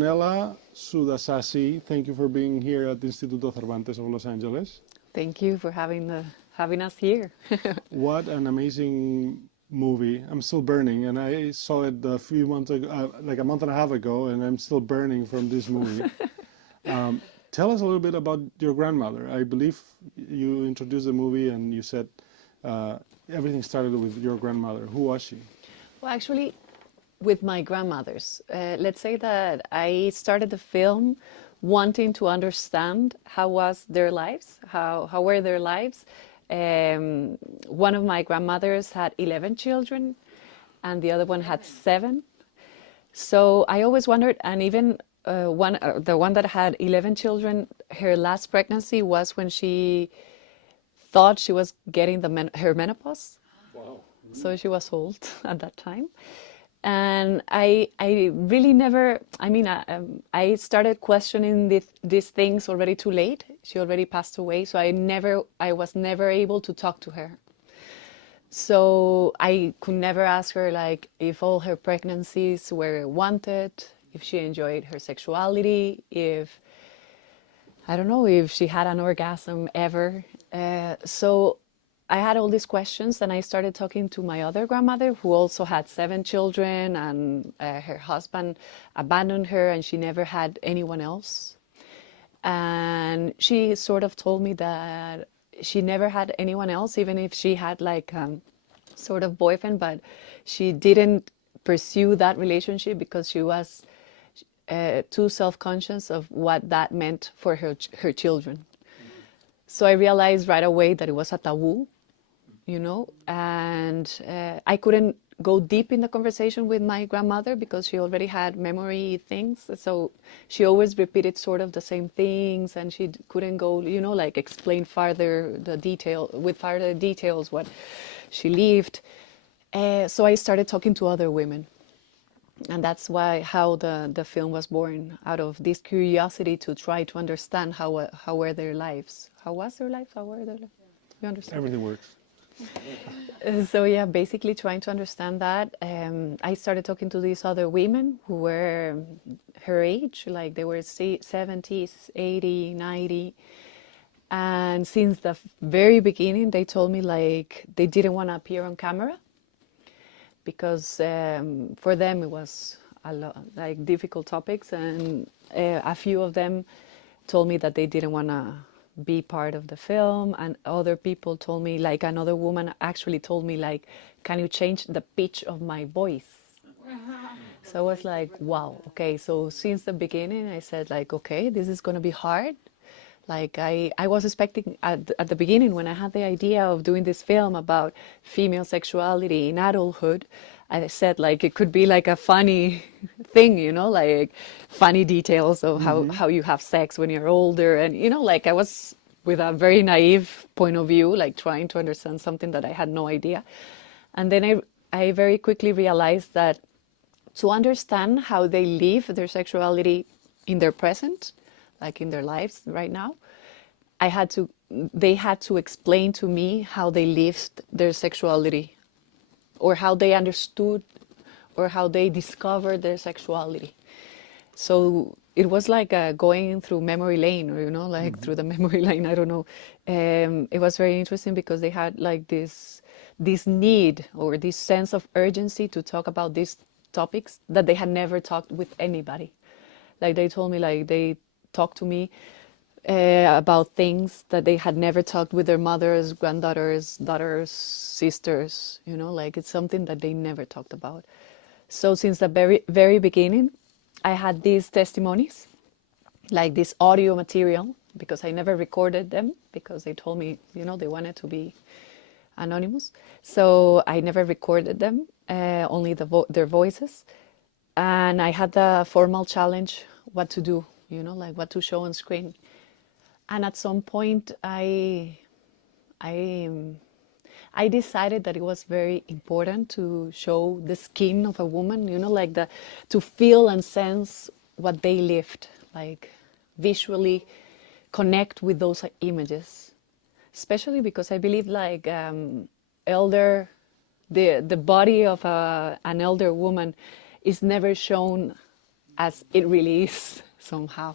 Antonella Sudasassi, thank you for being here at the Instituto Cervantes of Los Angeles. Thank you for having us here. What an amazing movie. I'm still burning, and I saw it a few months ago, like a month and a half ago, and I'm still burning from this movie. Tell us a little bit about your grandmother. I believe you introduced the movie and you said everything started with your grandmother. Who was she? Well, actually, with my grandmothers. Let's say that I started the film wanting to understand how was their lives, how were their lives. One of my grandmothers had 11 children, and the other one had 7. So I always wondered, and even the one that had 11 children, her last pregnancy was when she thought she was getting her menopause. Wow. So she was old at that time. And I really never, I started questioning these things already too late. She already passed away, so I was never able to talk to her. So I could never ask her like if all her pregnancies were wanted, if she enjoyed her sexuality, if, I don't know, if she had an orgasm ever. So I had all these questions, and I started talking to my other grandmother, who also had 7 children, and her husband abandoned her, and she never had anyone else. And she sort of told me that she never had anyone else, even if she had like sort of boyfriend, but she didn't pursue that relationship because she was too self-conscious of what that meant for her children. So I realized right away that it was a taboo, and I couldn't go deep in the conversation with my grandmother because she already had memory things. So she always repeated sort of the same things, and she couldn't go, like explain further with further details what she lived. So I started talking to other women. And that's how the film was born, out of this curiosity to try to understand how were their lives. How was their lives? How were their lives? You understand? Everything works. So yeah, basically trying to understand that. I started talking to these other women who were her age, like they were 70s, 80, 90. And since the very beginning, they told me like they didn't want to appear on camera, because for them it was a lot, like difficult topics, and a few of them told me that they didn't want to be part of the film, and other people told me, like another woman actually told me like, can you change the pitch of my voice? So I was like, wow, okay. So since the beginning I said like, okay, this is going to be hard. Like I was expecting at the beginning, when I had the idea of doing this film about female sexuality in adulthood, I said like it could be like a funny thing, like funny details of how you have sex when you're older. And, like I was with a very naive point of view, like trying to understand something that I had no idea. And then I very quickly realized that to understand how they live their sexuality in their present, like in their lives right now, they had to explain to me how they lived their sexuality, or how they understood, or how they discovered their sexuality. So it was like going through memory lane, or like through the memory lane. I don't know. It was very interesting because they had like this need, or this sense of urgency to talk about these topics that they had never talked with anybody. Like they told me, like they talked to me about things that they had never talked with their mothers, granddaughters, daughters, sisters, like it's something that they never talked about. So since the very, very beginning, I had these testimonies, like this audio material, because I never recorded them, because they told me, they wanted to be anonymous. So I never recorded them, only their voices. And I had the formal challenge, what to do, like what to show on screen. And at some point, I decided that it was very important to show the skin of a woman, like to feel and sense what they lived, like visually connect with those images. Especially because I believe like the body of an elder woman is never shown as it really is somehow.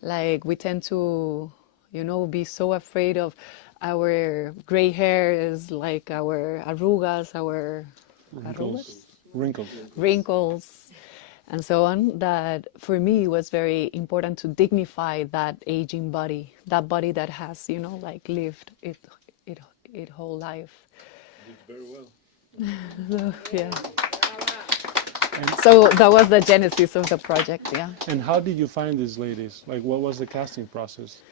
Like we tend to, be so afraid of our gray hair is like our arrugas, our wrinkles, and so on. That for me was very important to dignify that aging body, that body that has, like lived it whole life. Did very well. Yeah. So that was the genesis of the project, yeah. And how did you find these ladies? Like, what was the casting process?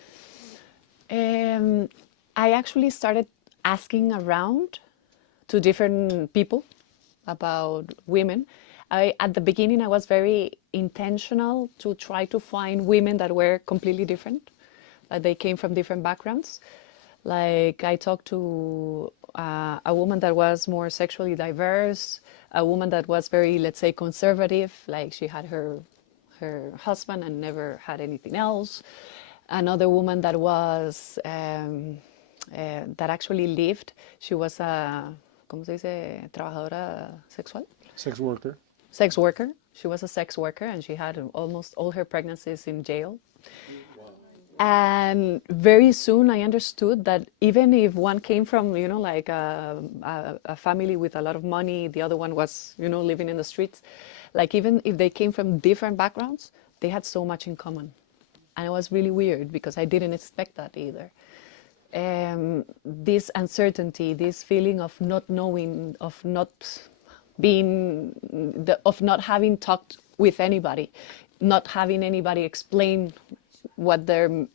I actually started asking around to different people about women. At the beginning, I was very intentional to try to find women that were completely different. They came from different backgrounds. Like I talked to a woman that was more sexually diverse, a woman that was very, let's say, conservative, like she had her husband and never had anything else. Another woman that was, that actually lived, she was a, ¿cómo se dice? Trabajadora sexual? Sex worker. Sex worker. She was a sex worker and she had almost all her pregnancies in jail. And very soon I understood that even if one came from, like a family with a lot of money, the other one was, living in the streets, like even if they came from different backgrounds, they had so much in common. And it was really weird because I didn't expect that either. This uncertainty, this feeling of not knowing, of not being, of not having talked with anybody, not having anybody explain what their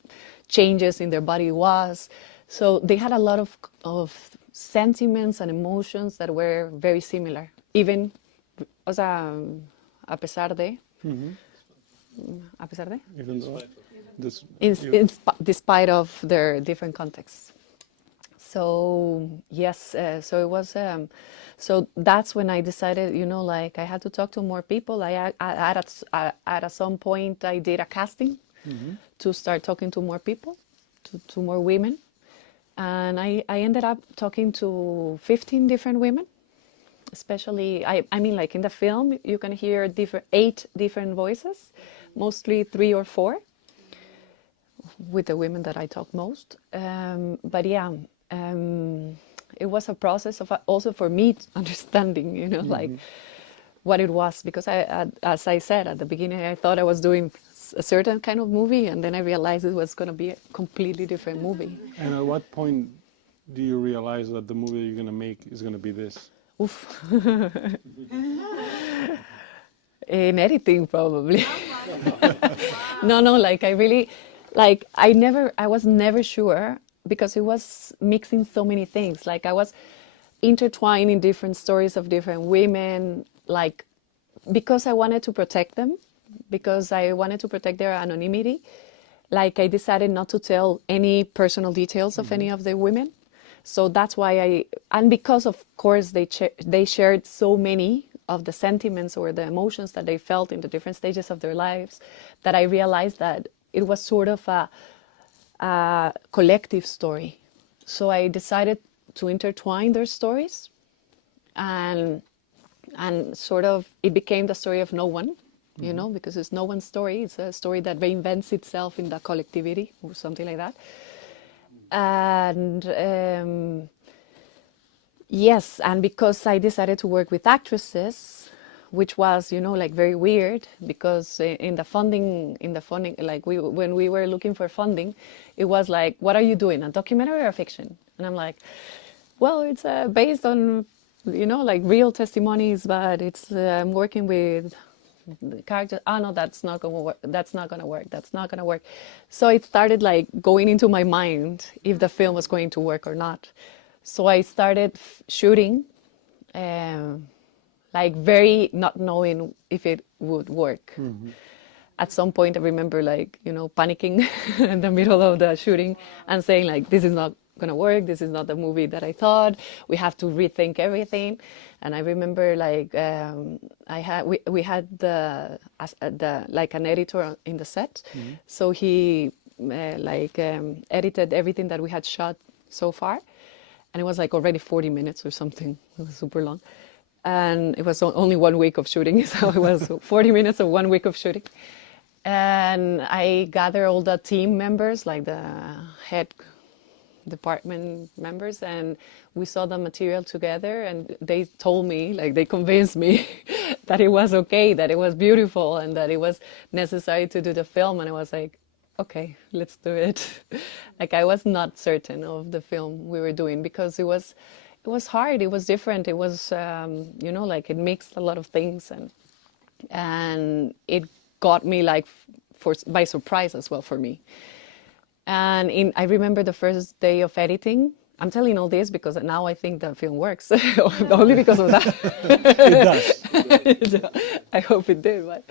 changes in their body was. So they had a lot of sentiments and emotions that were very similar, even, o sea, a pesar de, Even though despite of their different contexts. So yes, so it was, so that's when I decided, like I had to talk to more people. At some point I did a casting to start talking to more people, to more women. And I ended up talking to 15 different women, especially, I mean, like in the film, you can hear 8 different voices, mostly 3 or 4, with the women that I talk most. But yeah, it was a process of also for me understanding, like what it was, because as I said at the beginning, I thought I was doing a certain kind of movie, and then I realized it was going to be a completely different movie. And at what point do you realize that the movie you're going to make is going to be this? Oof. In editing, probably. No, like I really, like I was never sure, because it was mixing so many things. Like I was intertwining different stories of different women, like because I wanted to protect them, because I wanted to protect their anonymity. Like I decided not to tell any personal details of any of the women. So that's why and because of course they shared so many of the sentiments or the emotions that they felt in the different stages of their lives, that I realized that it was sort of a collective story. So I decided to intertwine their stories, and sort of it became the story of no one, because it's no one's story. It's a story that reinvents itself in the collectivity or something like that. And yes, and because I decided to work with actresses, which was, like very weird, because in the funding, like when we were looking for funding, it was like, what are you doing, a documentary or a fiction? And I'm like, well, it's based on, like real testimonies, but it's I'm working with the characters. Oh no, that's not gonna work. That's not gonna work. That's not gonna work. So it started like going into my mind if the film was going to work or not. So I started shooting, like very not knowing if it would work. At some point, I remember like, panicking in the middle of the shooting and saying like, this is not going to work. This is not the movie that I thought. We have to rethink everything. And I remember like, we had like an editor in the set. So he edited everything that we had shot so far. And it was like already 40 minutes or something. It was super long. and it was only 1 week of shooting, so it was 40 minutes of 1 week of shooting. And I gathered all the team members, like the head department members, and we saw the material together, and they told me, like they convinced me that it was okay, that it was beautiful, and that it was necessary to do the film. And I was like, okay, let's do it. Like I was not certain of the film we were doing because it was hard, it was different, it was you know, like it mixed a lot of things, and it got me like by surprise as well for me. And I remember the first day of editing. I'm telling all this because now I think the film works, only because of that. It does. I hope it did. But,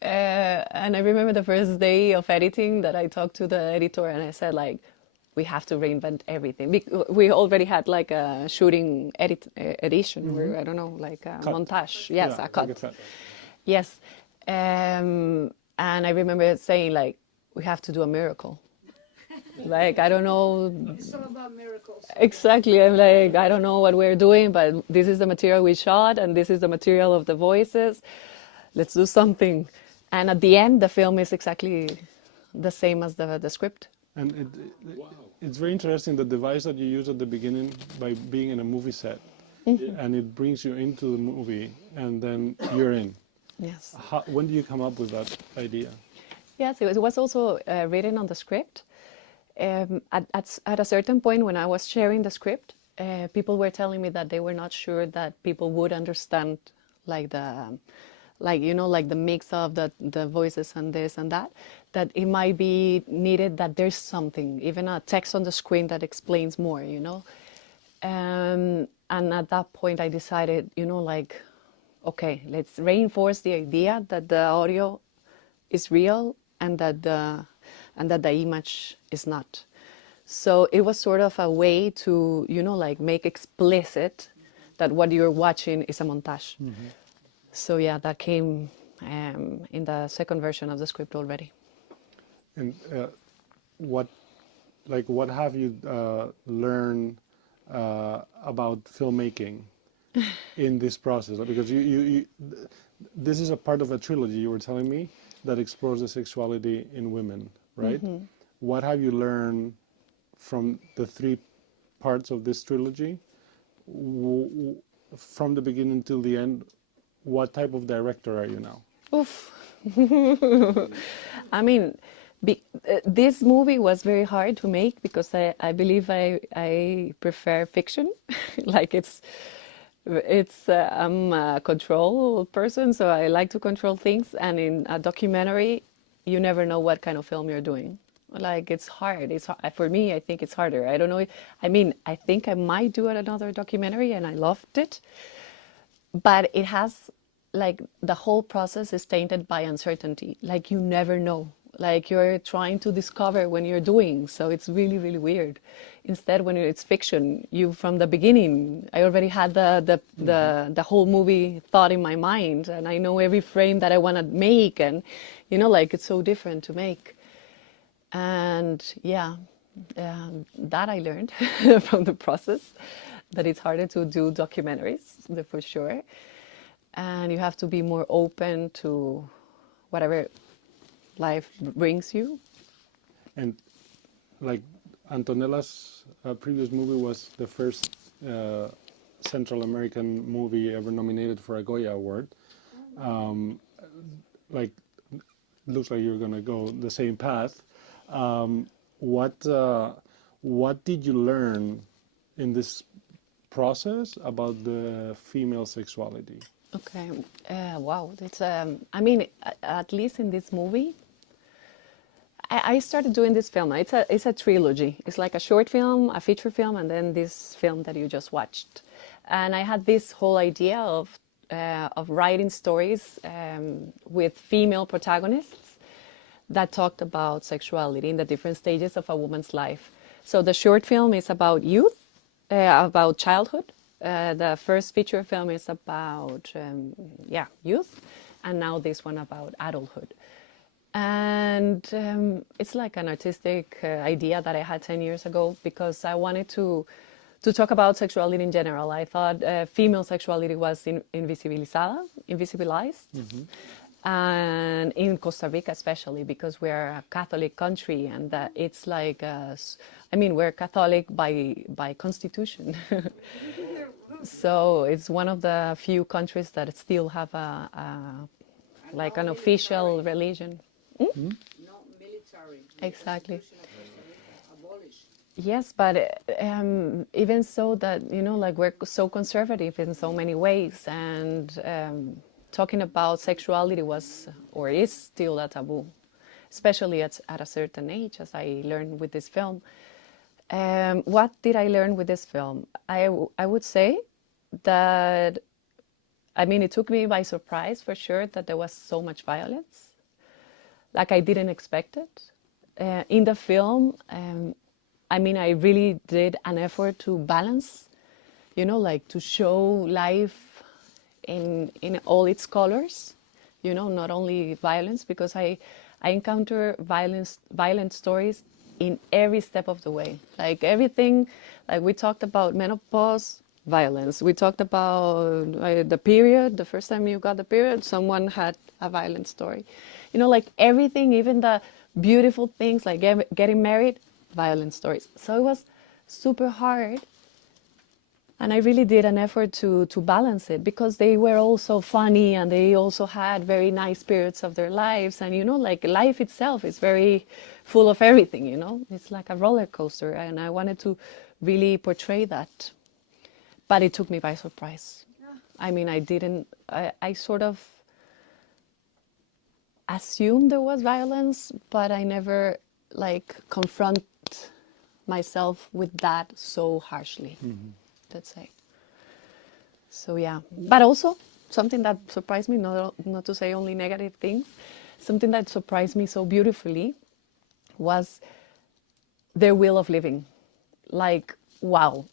and I remember the first day of editing that I talked to the editor and I said, like, we have to reinvent everything. We already had like a shooting edition, where, I don't know, like a montage. Yes, Yeah, a cut. like a cut. Yes. And I remember saying, like, we have to do a miracle. Like, I don't know. It's all about miracles. Exactly. I'm like, I don't know what we're doing, but this is the material we shot, and this is the material of the voices. Let's do something. And at the end, the film is exactly the same as the script. And it's very interesting, the device that you use at the beginning by being in a movie set, and it brings you into the movie, and then you're in. Yes. When do you come up with that idea? Yes, it was also written on the script. At a certain point when I was sharing the script, people were telling me that they were not sure that people would understand like you know, like the mix of the voices and this and that it might be needed, that there's something, even a text on the screen that explains more, you know. And at that point I decided, you know, like, okay, let's reinforce the idea that the audio is real and that the image is not. So it was sort of a way to, you know, like make explicit that what you're watching is a montage. So yeah, that came in the second version of the script already. And what have you learned about filmmaking in this process? Because this is a part of a trilogy, you were telling me, that explores the sexuality in women, right? What have you learned from the 3 parts of this trilogy? From the beginning till the end, what type of director are you now? Oof. I mean, this movie was very hard to make because I believe I prefer fiction. Like I'm a control person, so I like to control things. And in a documentary, you never know what kind of film you're doing. Like, it's hard. For me, I think it's harder. I don't know. I mean, I think I might do another documentary, and I loved it. But it has, like, the whole process is tainted by uncertainty. Like, you never know. Like, you're trying to discover when you're doing. So it's really, really weird. Instead, when it's fiction, from the beginning, I already had the whole movie thought in my mind, and I know every frame that I want to make, and, you know, like, it's so different to make. And yeah, that I learned from the process, that it's harder to do documentaries, for sure. And you have to be more open to whatever life brings you. And like Antonella's previous movie was the first Central American movie ever nominated for a Goya Award. Like, looks like you're going to go the same path. What did you learn in this process about the female sexuality? Okay, wow, it's I mean, at least in this movie, I started doing this film. It's a trilogy. It's like a short film, a feature film, and then this film that you just watched. And I had this whole idea of writing stories with female protagonists that talked about sexuality in the different stages of a woman's life. So the short film is about youth, about childhood. The first feature film is about youth, and now this one about adulthood. And it's like an artistic idea that I had 10 years ago, because I wanted to to talk about sexuality in general. I thought female sexuality was invisibilized, and in Costa Rica especially, because we're a Catholic country, and that it's like, I mean, we're Catholic by constitution. So it's one of the few countries that still have like an official religion. No military. Exactly. Constitution of Costa Rica abolished. Yes, but even so that, you know, like we're so conservative in so many ways, and talking about sexuality was or is still a taboo, especially at a certain age, as I learned with this film. What did I learn with this film? I would say that, I mean, it took me by surprise for sure that there was so much violence. Like I didn't expect it. In the film, I mean, I really did an effort to balance, you know, like to show life in all its colors, you know, not only violence, because I encounter violent stories in every step of the way. Like everything, like we talked about menopause, violence. We talked about the period, the first time you got the period, someone had a violent story. You know, like everything, even the beautiful things like getting married, violent stories. So it was super hard. And I really did an effort to balance it, because they were also funny and they also had very nice periods of their lives. And, you know, like life itself is very full of everything, you know. It's like a roller coaster. And I wanted to really portray that. But it took me by surprise. I mean, I sort of assumed there was violence, but I never like confront myself with that so harshly. Let's say. So yeah, but also something that surprised me, not to say only negative things, something that surprised me so beautifully was their will of living. Like, wow.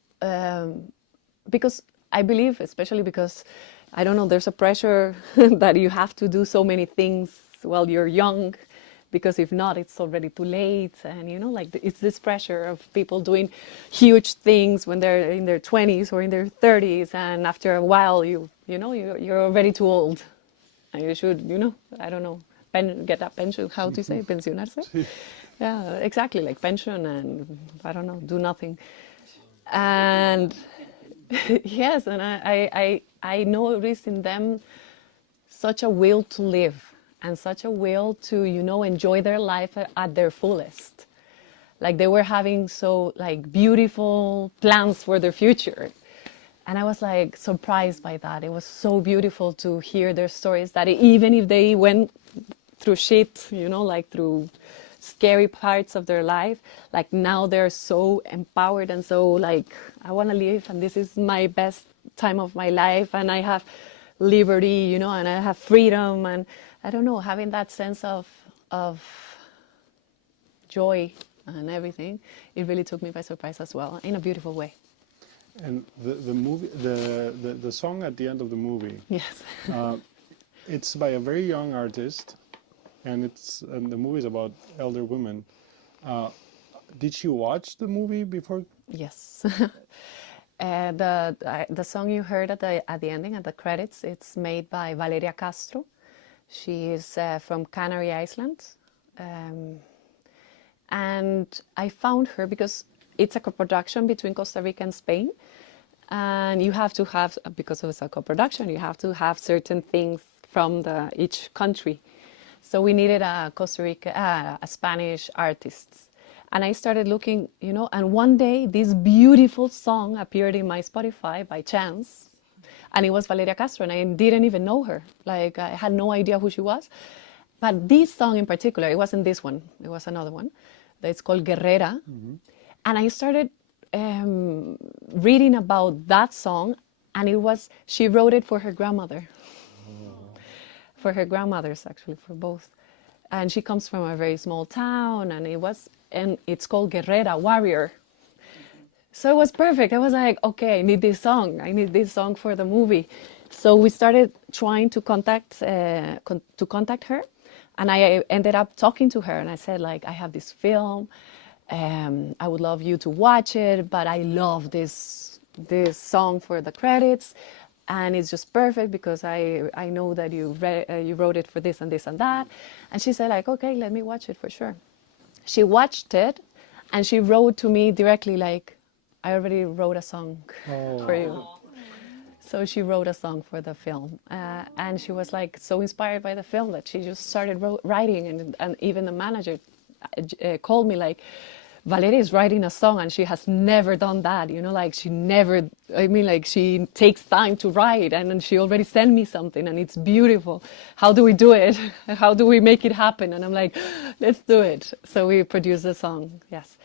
Because I believe, especially because, I don't know, there's a pressure that you have to do so many things while you're young, because if not, it's already too late. And, you know, like it's this pressure of people doing huge things when they're in their 20s or in their 30s. And after a while, you're already too old. And you should, you know, I don't know, get a pension, how do you say, pensionarse? Yeah, exactly, like pension and, I don't know, do nothing. And yes, and I noticed in them such a will to live, and such a will to, you know, enjoy their life at their fullest. Like they were having so like beautiful plans for their future. And I was like surprised by that. It was so beautiful to hear their stories, that even if they went through shit, you know, like through scary parts of their life, like now they're so empowered and so like, I want to live and this is my best time of my life and I have liberty, you know, and I have freedom, and I don't know, having that sense of joy and everything, it really took me by surprise as well, in a beautiful way. And the movie, the song at the end of the movie, Yes. it's by a very young artist, and the movie is about elder women. Did you watch the movie before? Yes. The song you heard at the ending, at the credits, it's made by Valeria Castro. She is from Canary Islands. And I found her because it's a co-production between Costa Rica and Spain. And you have to have, because it's a co-production, you have to have certain things from each country. So we needed a Spanish artist. And I started looking, you know, and one day this beautiful song appeared in my Spotify by chance. And it was Valeria Castro, and I didn't even know her. Like, I had no idea who she was. But this song in particular, it wasn't this one, it was another one. It's called Guerrera. Mm-hmm. And I started reading about that song, and she wrote it for her grandmother. For her grandmothers, actually, for both. And she comes from a very small town, and it's called Guerrera, warrior. So it was perfect. I was like, okay, I need this song. I need this song for the movie. So we started trying to contact her, and I ended up talking to her, and I said, like, I have this film, I would love you to watch it, but I love this song for the credits, and it's just perfect because I know that you wrote it for this and this and that. And she said like, okay, let me watch it for sure. She watched it, and she wrote to me directly like, I already wrote a song for you. So she wrote a song for the film, and she was like so inspired by the film that she just started writing, and even the manager called me like, Valeria is writing a song and she has never done that, you know, like she never, I mean, like she takes time to write, and then she already sent me something and it's beautiful. How do we do it? How do we make it happen? And I'm like, let's do it. So we produced the song, yes.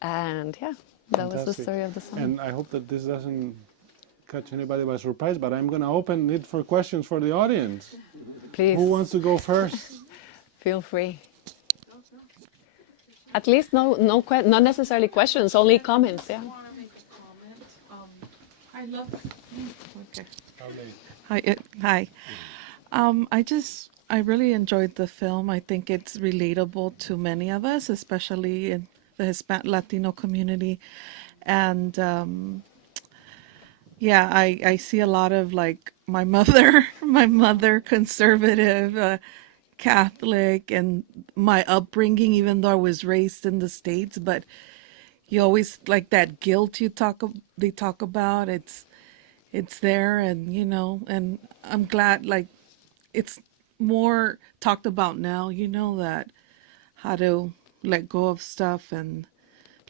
And yeah, that was the story of the song. And I hope that this doesn't catch anybody by surprise, but I'm going to open it for questions for the audience. Please. Who wants to go first? Feel free. At least not necessarily questions, only comments. Yeah. I want to make a comment. I love. Okay. Hi. I really enjoyed the film. I think it's relatable to many of us, especially in the Hispanic Latino community, and yeah, I see a lot of like my mother, conservative. Catholic, and my upbringing, even though I was raised in the States, but you always like that guilt they talk about. It's there, and you know, and I'm glad like it's more talked about now, you know, that how to let go of stuff and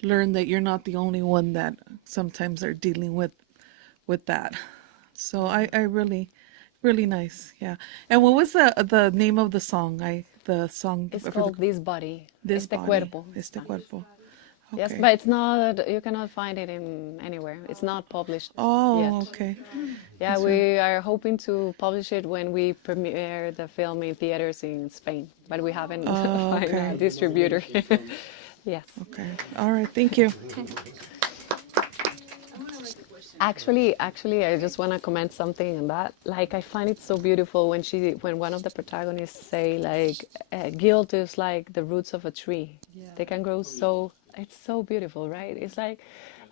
learn that you're not the only one that sometimes are dealing with that. So I really nice, yeah. And what was the name of the song? The song. It's called This Body. This Este Body. Cuerpo. Este Cuerpo. Okay. Yes, but it's not. You cannot find it in anywhere. It's not published Oh, yet. okay. Yeah, That's we are hoping to publish it when we premiere the film in theaters in Spain, but we haven't found okay. a distributor. Yes. Okay. All right. Thank you. Actually, I just want to comment something on that. Like, I find it so beautiful when one of the protagonists say, like, guilt is like the roots of a tree. Yeah. They can grow it's so beautiful, right? It's like,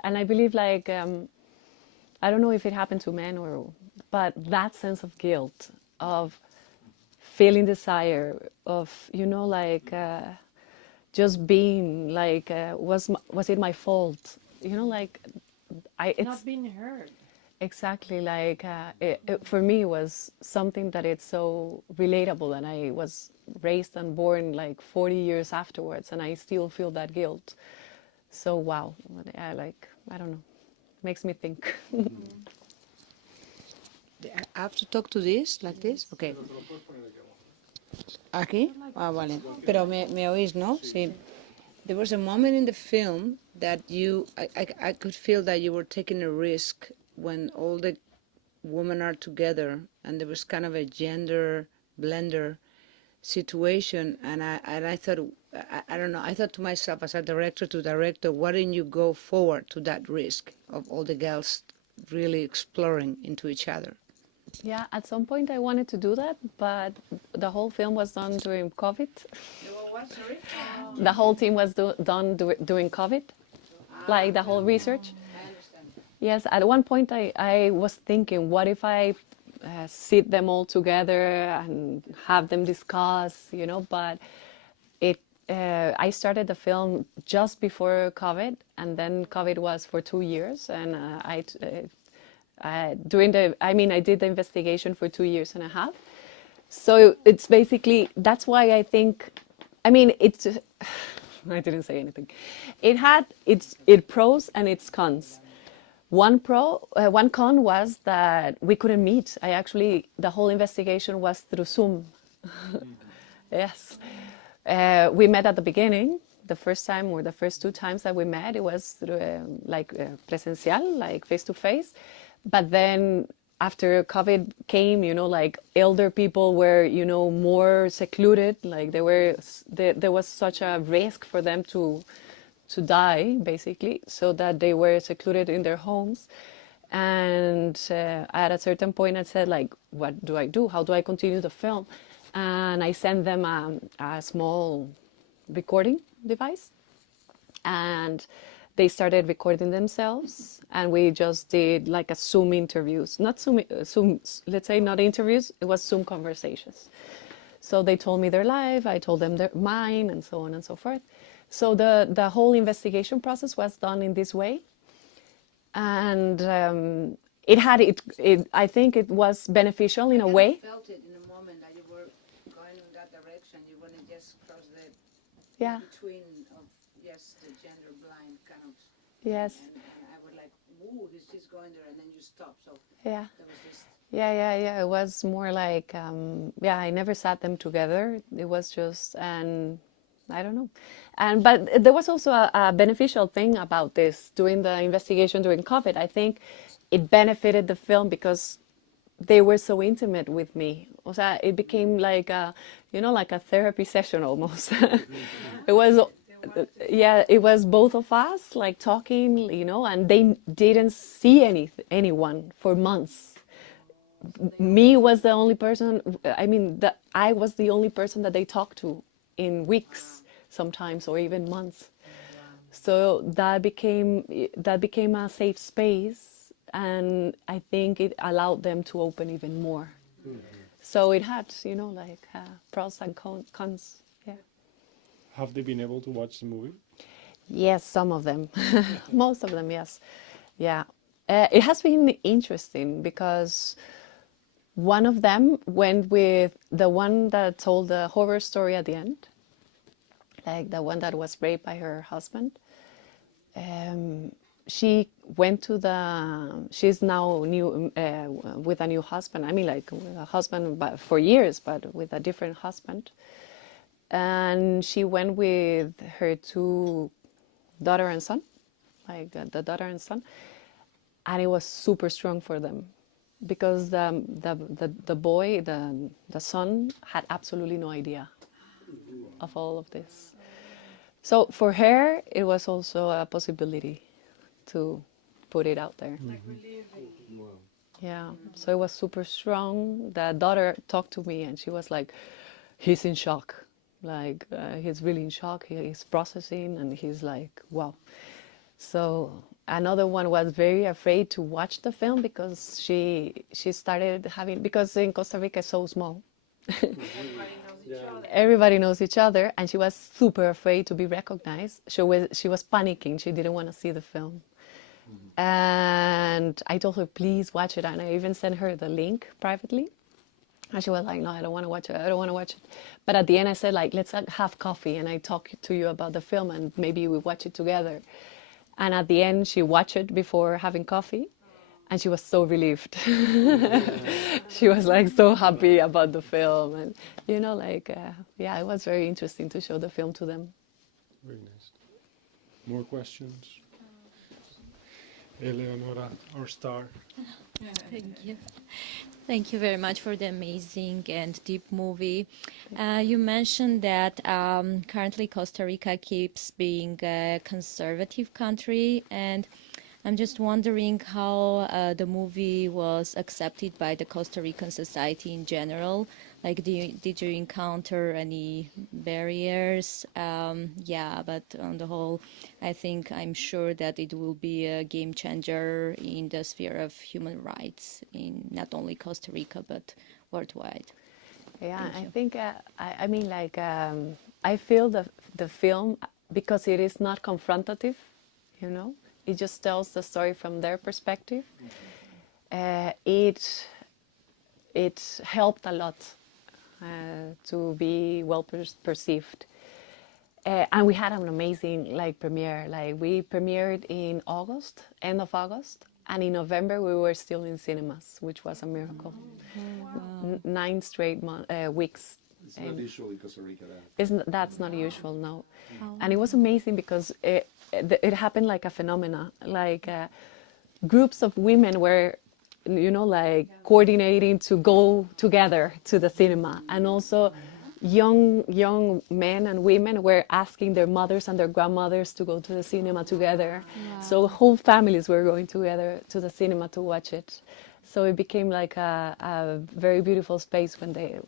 and I believe like, I don't know if it happened to men but that sense of guilt, of feeling desire, of, you know, like, just being like, was it my fault? You know, like, it's not being heard. Exactly, like for me it was something that it's so relatable, and I was raised and born like 40 years afterwards, and I still feel that guilt. So wow, I don't know, makes me think. I have to talk to this, like this? Okay. ¿Aquí? Ah, vale. Pero me oís, ¿no? Sí. There was a moment in the film that I could feel that you were taking a risk when all the women are together, and there was kind of a gender blender situation, and I thought, I don't know, I thought to myself as a director, why didn't you go forward to that risk of all the girls really exploring into each other? Yeah, at some point I wanted to do that, but the whole film was done during COVID. What, sorry? The whole team was done during COVID, like the whole research. I understand. Yes, at one point I was thinking, what if I sit them all together and have them discuss, you know, but I started the film just before COVID, and then COVID was for 2 years, and I did the investigation for 2.5 years. So it's basically, that's why I think, I didn't say anything. It had its pros and its cons. One con was that we couldn't meet. The whole investigation was through Zoom. Yes. We met at the beginning. The first time, or the first 2 times that we met, it was through presencial, like face to face. But then after COVID came, you know, like elder people were, you know, more secluded. Like there was such a risk for them to die, basically, so that they were secluded in their homes. And at a certain point, I said, like, what do I do? How do I continue the film? And I sent them a small recording device. and they started recording themselves, and we just did like a Zoom interviews, not Zoom, let's say not interviews, it was Zoom conversations. So they told me their life, I told them mine, and so on and so forth. So the whole investigation process was done in this way, and I think it was beneficial in a way. I felt it in a moment that you were going in that direction. You want to just cross the Yeah. between of the gender blind kind of. Yes. And I was like, "Ooh, he's just going there," and then you stop. So Yeah. there was this. Yeah. It was more like, I never sat them together. It was just, and I don't know. But there was also a beneficial thing about this during the investigation during COVID. I think it benefited the film because they were so intimate with me. O sea, it became like like a therapy session almost. It was, it was both of us like talking, and they didn't see anyone for months. Me was the only person, I was the only person that they talked to in weeks sometimes, or even months. So that became a safe space, and I think it allowed them to open even more. So it had, pros and cons. Yeah. Have they been able to watch the movie? Yes, some of them. Most of them, yes. Yeah. It has been interesting because one of them went with the one that told the horror story at the end, like the one that was raped by her husband. She went to she's now new with a new husband. I mean, like with a husband for years, but with a different husband. And she went with her two daughter and son, like the daughter and son, and it was super strong for them because the boy, the son, had absolutely no idea of all of this. So for her, it was also a possibility to put it out there. Yeah, so it was super strong. The daughter talked to me and she was like, he's in shock. Like, he's really in shock. He's processing and he's like, wow. So another one was very afraid to watch the film because she started having, because in Costa Rica it's so small. Everybody knows each other, and she was super afraid to be recognized. She was panicking. She didn't want to see the film. And I told her, please watch it. And I even sent her the link privately. And she was like, no, I don't want to watch it. I don't want to watch it. But at the end I said, like, let's have coffee and I talk to you about the film and maybe we watch it together. And at the end she watched it before having coffee. And she was so relieved. She was like so happy about the film. And, it was very interesting to show the film to them. Very nice. More questions? Eleonora, our star. Thank you. Thank you very much for the amazing and deep movie. You mentioned that currently Costa Rica keeps being a conservative country, and I'm just wondering how the movie was accepted by the Costa Rican society in general. Like, did you encounter any barriers? But on the whole, I'm sure that it will be a game changer in the sphere of human rights in not only Costa Rica, but worldwide. Yeah, I think, I feel the film, because it is not confrontative, it just tells the story from their perspective. It helped a lot to be well perceived. And we had an amazing premiere. Like, we premiered in August, end of August, and in November we were still in cinemas, which was a miracle. Wow. 9 straight weeks. It's not usual in Costa Rica. That's not usual, no. Oh. And it was amazing because it happened like a phenomena. Like groups of women were, coordinating to go together to the cinema, and also young men and women were asking their mothers and their grandmothers to go to the cinema together. Wow. So whole families were going together to the cinema to watch it. So it became like a very beautiful space when they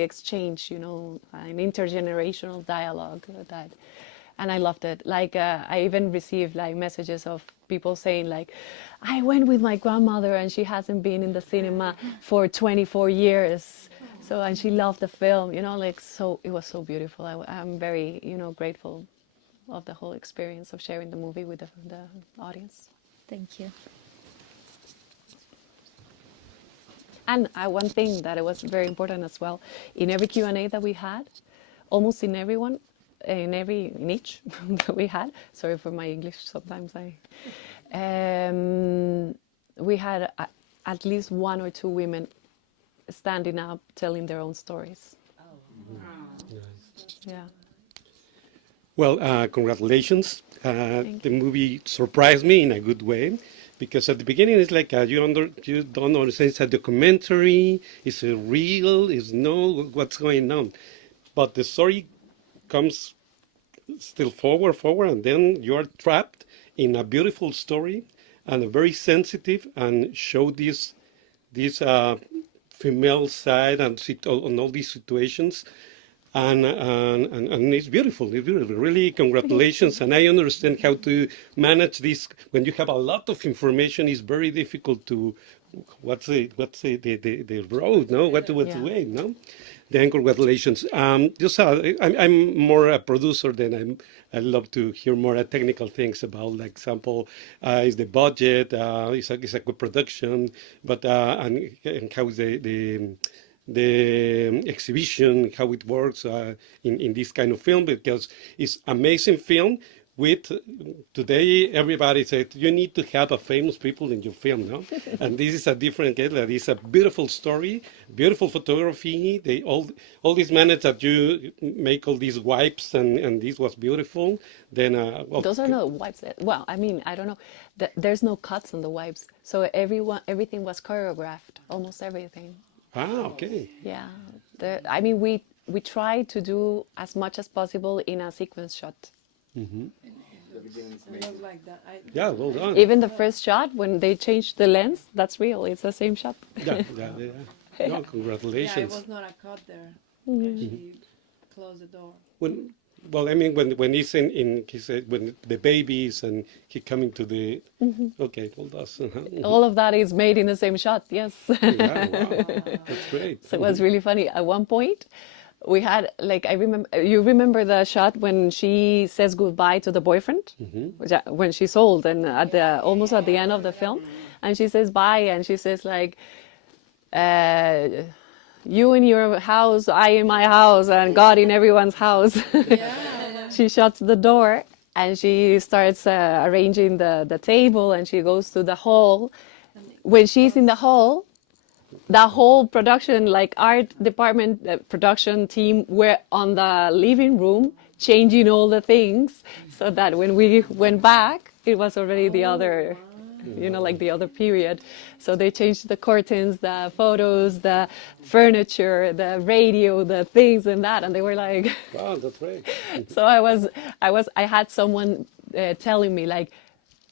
exchange, an intergenerational dialogue. and I loved it. Like I even received like messages of people saying like, I went with my grandmother and she hasn't been in the cinema for 24 years. So, and she loved the film, you know, like, so it was so beautiful. I'm very, you know, grateful of the whole experience of sharing the movie with the audience. Thank you. And one thing that it was very important as well, in every Q&A that we had, almost in everyone, in each that we had, sorry for my English, sometimes we had at least one or two women standing up, telling their own stories. Yeah. Well, congratulations. The movie surprised me in a good way, because at the beginning it's like you don't understand. It's a documentary. It's a real. It's no what's going on, but the story comes still forward, and then you are trapped in a beautiful story and a very sensitive, and show this female side and on all these situations. And it's beautiful. It's beautiful. Really, congratulations. And I understand how to manage this when you have a lot of information. It's very difficult to what's the road, no? What's the way, no? Then congratulations. I'm more a producer than I love to hear more technical things about, like example, is the budget, it's a good production, but and how is the exhibition, how it works in this kind of film, because it's amazing film. With today, everybody said you need to have a famous people in your film, no? And this is a different case. It's a beautiful story, beautiful photography. They all these minutes that you make all these wipes, and this was beautiful. Then Those are not wipes. Well, I mean, I don't know. There's no cuts on the wipes, so everything was choreographed, almost everything. Okay. Yeah, I mean, we try to do as much as possible in a sequence shot. Mm-hmm. Like that. Yeah, well done. Even the first shot, when they changed the lens, that's real. It's the same shot. Yeah. No, congratulations. Yeah, it was not a cut there. When she closed the door. Well, I mean, when he's in he said when the babies and he coming to the okay, well that's All of that is made in the same shot. Yes. yeah, wow, that's great. So it was really funny. At one point, we had like you remember the shot when she says goodbye to the boyfriend, when she's old and almost at the end of the film, and she says bye, and she says like, you in your house, I in my house, and God in everyone's house. She shuts the door and she starts arranging the table, and she goes to the hall. When she's in the hall, the whole production, like art department, production team were on the living room changing all the things, so that when we went back, it was already the other, like the other period. So they changed the curtains, the photos, the furniture, the radio, the things and that, and they were like, Wow, that's great. So I had someone telling me like,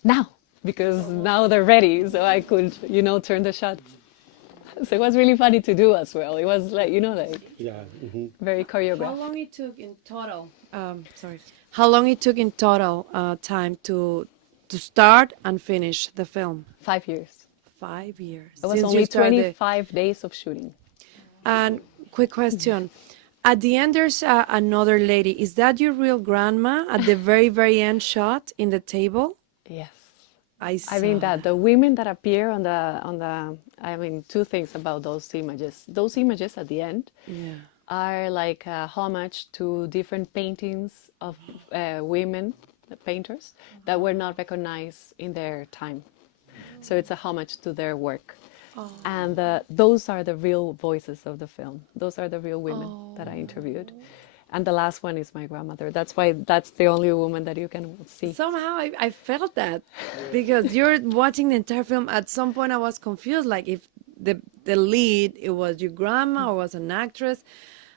now, because now they're ready, so I could, turn the shot. So it was really funny to do as well. It was like, Yeah. very choreographed. How long it took in total? How long it took in total time to start and finish the film? 5 years. 5 years. It was Since only you started. 25 days of shooting. And quick question. At the end, there's another lady. Is that your real grandma at the very, very end shot in the table? Yes. I saw. I mean that the women that appear on the I mean, two things about those images. Those images at the end are like a homage to different paintings of women painters that were not recognized in their time. So it's a homage to their work. And those are the real voices of the film. Those are the real women that I interviewed. And the last one is my grandmother. That's why that's the only woman that you can see. Somehow I felt that because you're watching the entire film. At some point I was confused, like if the lead, it was your grandma or was an actress.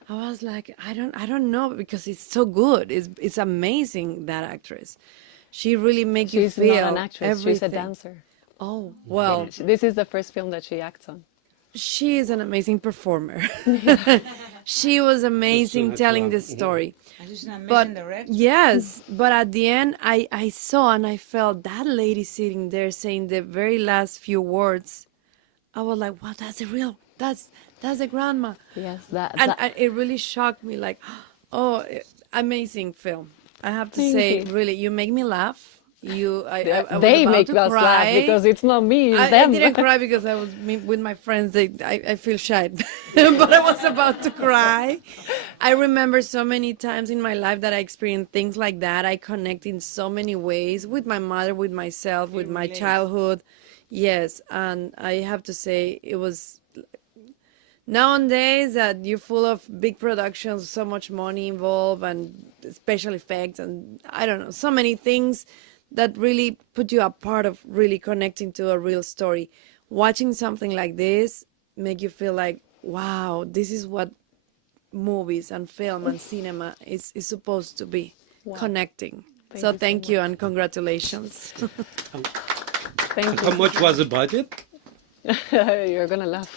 I was like, I don't know, because it's so good. It's amazing, that actress. She really makes you She's feel not an actress, everything. she's a dancer. Oh, well. This is the first film that she acts on. she is an amazing performer. She was amazing telling the story. And she's an But amazing director. yes, but at the end, I saw and I felt that lady sitting there saying the very last few words. I was like, wow, that's the real, that's the grandma. Yes, And it really shocked me, like, oh, amazing film. I have to Thank say, you. really, you make me laugh. I was they about make to us laugh cry. because it's not me, it's I them. didn't cry because I was with my friends. I feel shy, but I was about to cry. I remember so many times in my life that I experienced things like that. I connect in so many ways with my mother, with myself, with my childhood. Yes, and I have to say it was nowadays that you're full of big productions, so much money involved and special effects and I don't know, so many things that really put you a part of really connecting to a real story. Watching something like this make you feel like, wow, this is what movies and film and cinema is supposed to be, connecting. So thank you and congratulations. Thank How much was the budget? You're gonna laugh.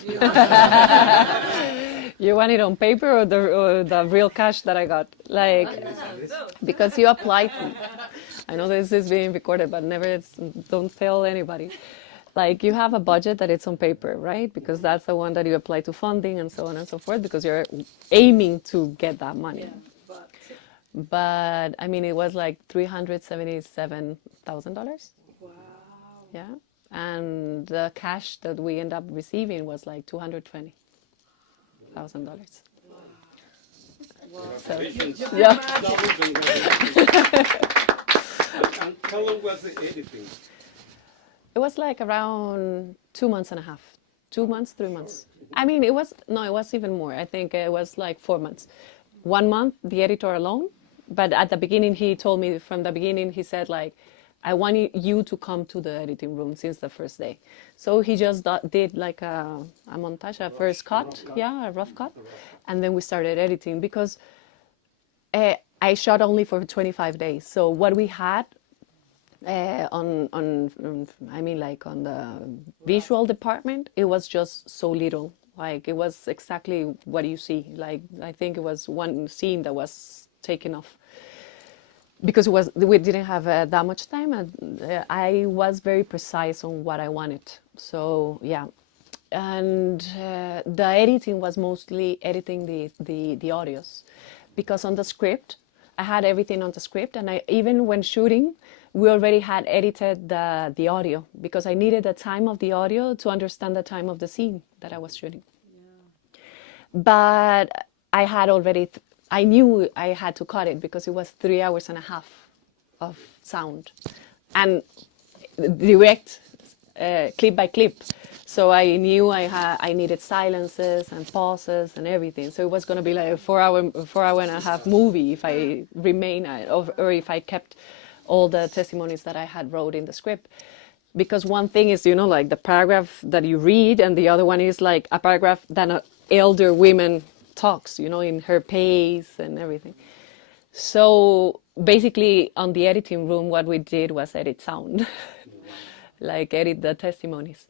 You want it on paper or the real cash that I got? Like, because you applied. I know this is being recorded, but don't tell anybody. Like, you have a budget that it's on paper, right? Because that's the one that you apply to funding and so on and so forth, because you're aiming to get that money. But I mean, it was like $377,000. Wow. Yeah. And the cash that we end up receiving was like $220,000. Wow. So, yeah. And how long was the editing? It was like around 2 months and a half. 2 months, 3 months. I mean, it was even more. I think it was like 4 months. 1 month, the editor alone. But at the beginning, he told me from the beginning, he said like, I want you to come to the editing room since the first day. So he just did like a montage, a first cut, a rough cut. And then we started editing because I shot only for 25 days. So what we had on the visual department, it was just so little. Like, it was exactly what you see. Like, I think it was one scene that was taken off. Because we didn't have that much time, and I was very precise on what I wanted. So yeah, and the editing was mostly editing the audios, because on the script I had everything on the script, and even when shooting, we already had edited the audio because I needed the time of the audio to understand the time of the scene that I was shooting. Yeah. But I had already. I knew I had to cut it because it was 3 hours and a half of sound and direct clip by clip. So I knew I needed silences and pauses and everything. So it was going to be like a 4 hour and a half movie if I or if I kept all the testimonies that I had wrote in the script. Because one thing is, like the paragraph that you read, and the other one is like a paragraph that elder women talks, in her pace and everything. So basically on the editing room, what we did was edit sound, like edit the testimonies.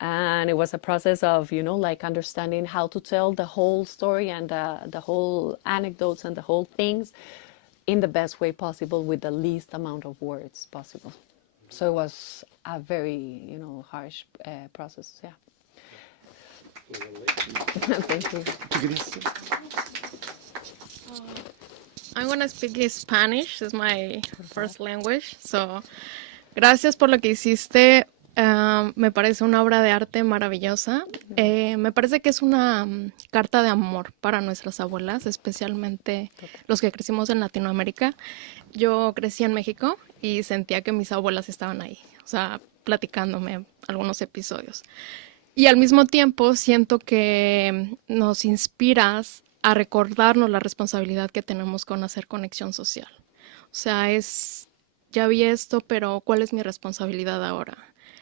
And it was a process of, like understanding how to tell the whole story and the whole anecdotes and the whole things in the best way possible with the least amount of words possible. So it was a very, harsh process, yeah. Thank you. I'm going to speak Spanish. It's my first language. So, gracias por lo que hiciste. Me parece una obra de arte maravillosa. Me parece que es una carta de amor para nuestras abuelas, especialmente los que crecimos en Latinoamérica. Yo crecí en México y sentía que mis abuelas estaban ahí, o sea, platicándome algunos episodios. Y al mismo tiempo siento que nos inspiras a recordarnos la responsabilidad que tenemos con hacer conexión social. O sea, ya vi esto, pero ¿cuál es mi responsabilidad ahora?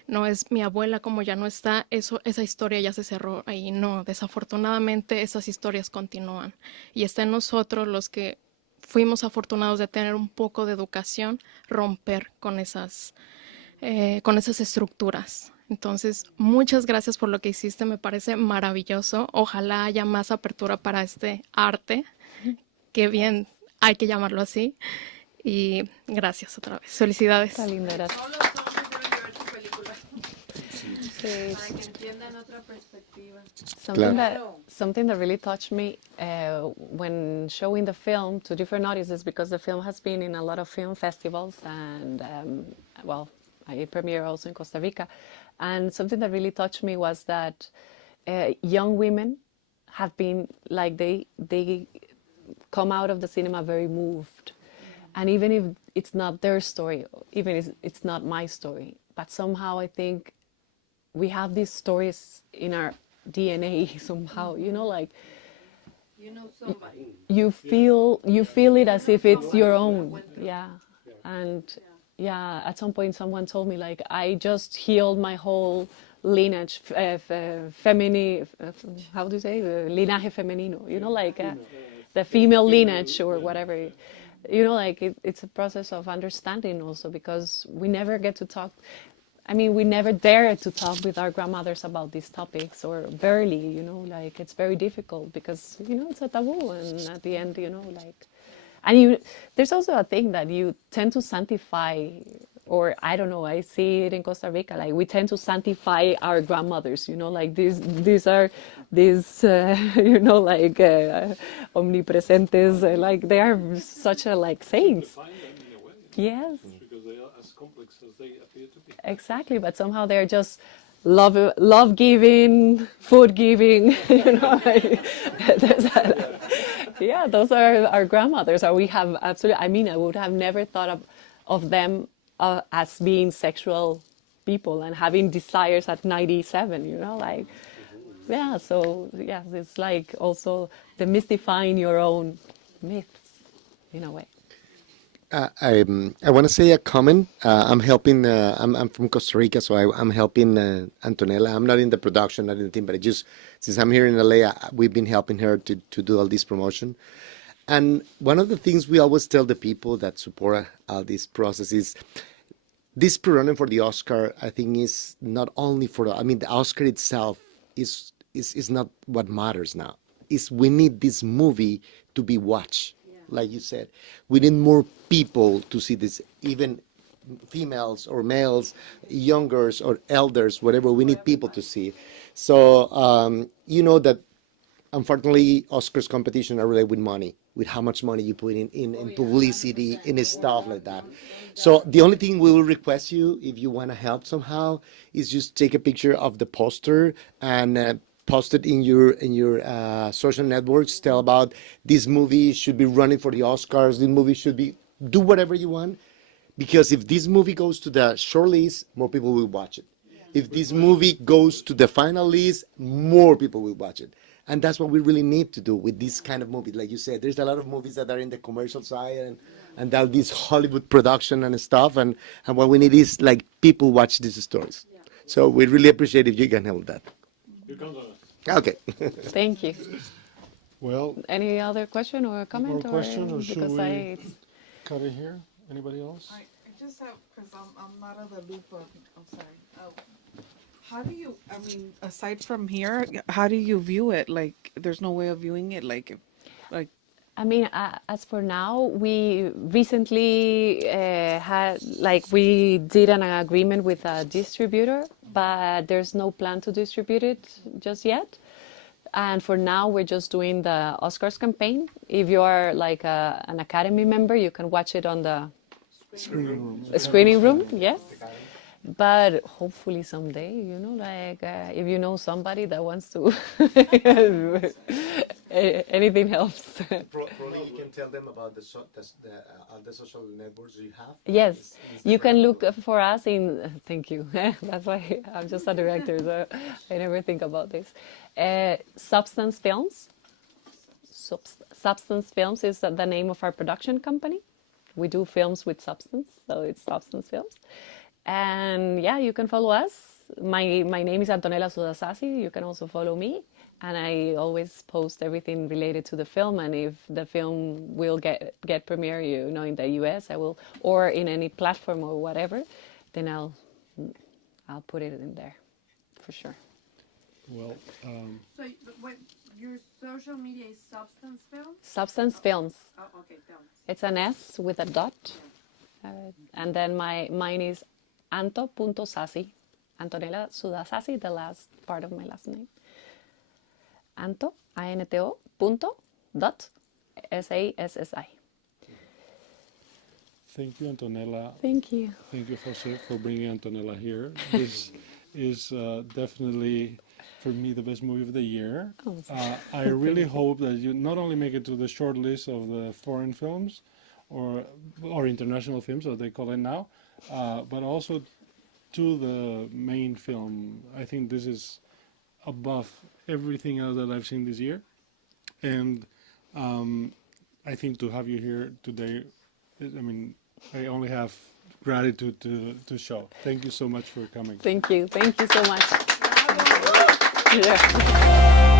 No es mi abuela, como ya no está, esa historia ya se cerró ahí. No, desafortunadamente esas historias continúan. Y está en nosotros, los que fuimos afortunados de tener un poco de educación, romper con esas estructuras. Entonces, muchas gracias por lo que hiciste, me parece maravilloso. Ojalá haya más apertura para este arte, que bien hay que llamarlo así. Y gracias otra vez. Felicidades. Está linda, gracias. Todos los hombres deben ver tu película Sí. para que entiendan otra perspectiva. Something that really touched me when showing the film to different audiences, because the film has been in a lot of film festivals, and well, I premiere also in Costa Rica, and something that really touched me was that young women have been like they come out of the cinema very moved, and even if it's not their story, even if it's not my story, but somehow I think we have these stories in our DNA somehow, you know, like You know somebody. you feel it as if it's your own. Yeah. And yeah, at some point someone told me, like, I just healed my whole lineage, feminine, how do you say, linaje femenino, you know, like the female lineage or whatever. You know, like it's a process of understanding also, because we never get to talk. I mean, we never dare to talk with our grandmothers about these topics, or barely, you know, like it's very difficult because, you know, it's a taboo. And at the end, you know, like, and there's also a thing that you tend to sanctify, or I don't know, I see it in Costa Rica, like we tend to sanctify our grandmothers, you know, like these you know, like omnipresentes, like they are such a like saints. Yes. Because they are as complex as they appear to be. Exactly, but somehow they're just love giving, food giving, you know. Like, yeah, those are our grandmothers. Or we have absolutely. I mean, I would have never thought of them as being sexual people and having desires at 97. You know, like yeah. So yeah, it's like also demystifying your own myths in a way. I want to say a comment. I'm helping. I'm from Costa Rica, so I'm helping Antonella. I'm not in the production, not in the team, but since I'm here in LA, we've been helping her to do all this promotion. And one of the things we always tell the people that support all this process is this pre-running for the Oscar. I think is not only for. I mean, the Oscar itself is not what matters now. Is we need this movie to be watched. Like you said, we need more people to see this, even females or males, youngers or elders, whatever. We need people to see. So you know that unfortunately Oscars competition are related with money, with how much money you put in publicity, in stuff like that. So the only thing we will request you, if you want to help somehow, is just take a picture of the poster and post it in your social networks. Tell about this movie should be running for the Oscars. This movie should be, do whatever you want, because if this movie goes to the short list, more people will watch it. If this movie goes to the final list, more people will watch it. And that's what we really need to do with this kind of movie. Like you said, there's a lot of movies that are in the commercial side and that this Hollywood production and stuff. And what we need is like people watch these stories. So we really appreciate if you can help that. You count on us. Okay. Thank you. Well, Any other question or comment? more question, or should because we cut it here? Anybody else? I just have, because I'm not of the loop of, I'm sorry. How do you, I mean, aside from here, how do you view it? Like, there's no way of viewing it, like, I mean, as for now, we recently we did an agreement with a distributor, but there's no plan to distribute it just yet. And for now, we're just doing the Oscars campaign. If you are like an Academy member, you can watch it on the screening room, yes. But hopefully someday, you know, like if you know somebody that wants to, anything helps. Probably you can tell them about the social networks you have. Yes, you can look for us in, thank you, that's why I'm just a director, so I never think about this. Substance Films. Substance Films is the name of our production company. We do films with substance, so it's Substance Films. And yeah, you can follow us. My name is Antonella Sudasassi. You can also follow me. And I always post everything related to the film. And if the film will get premiere, you know, in the US, I will, or in any platform or whatever, then I'll put it in there. for sure. Well, So your social media is Substance Films? Substance Films. Oh, okay, films. It's an S with a dot. And then mine is anto.sassi. Antonella Sudasassi, the last part of my last name. Anto, A-N-T-O, punto, dot, S-A-S-S-I. thank you, Antonella. Thank you. Thank you, Jose, for bringing Antonella here. This is definitely, for me, the best movie of the year. I really hope that you not only make it to the short list of the foreign films or international films, as they call it now, but also to the main film. I think this is above everything else that I've seen this year. And I think to have you here today, I mean, I only have gratitude to show. Thank you so much for coming. Thank you so much. Yeah.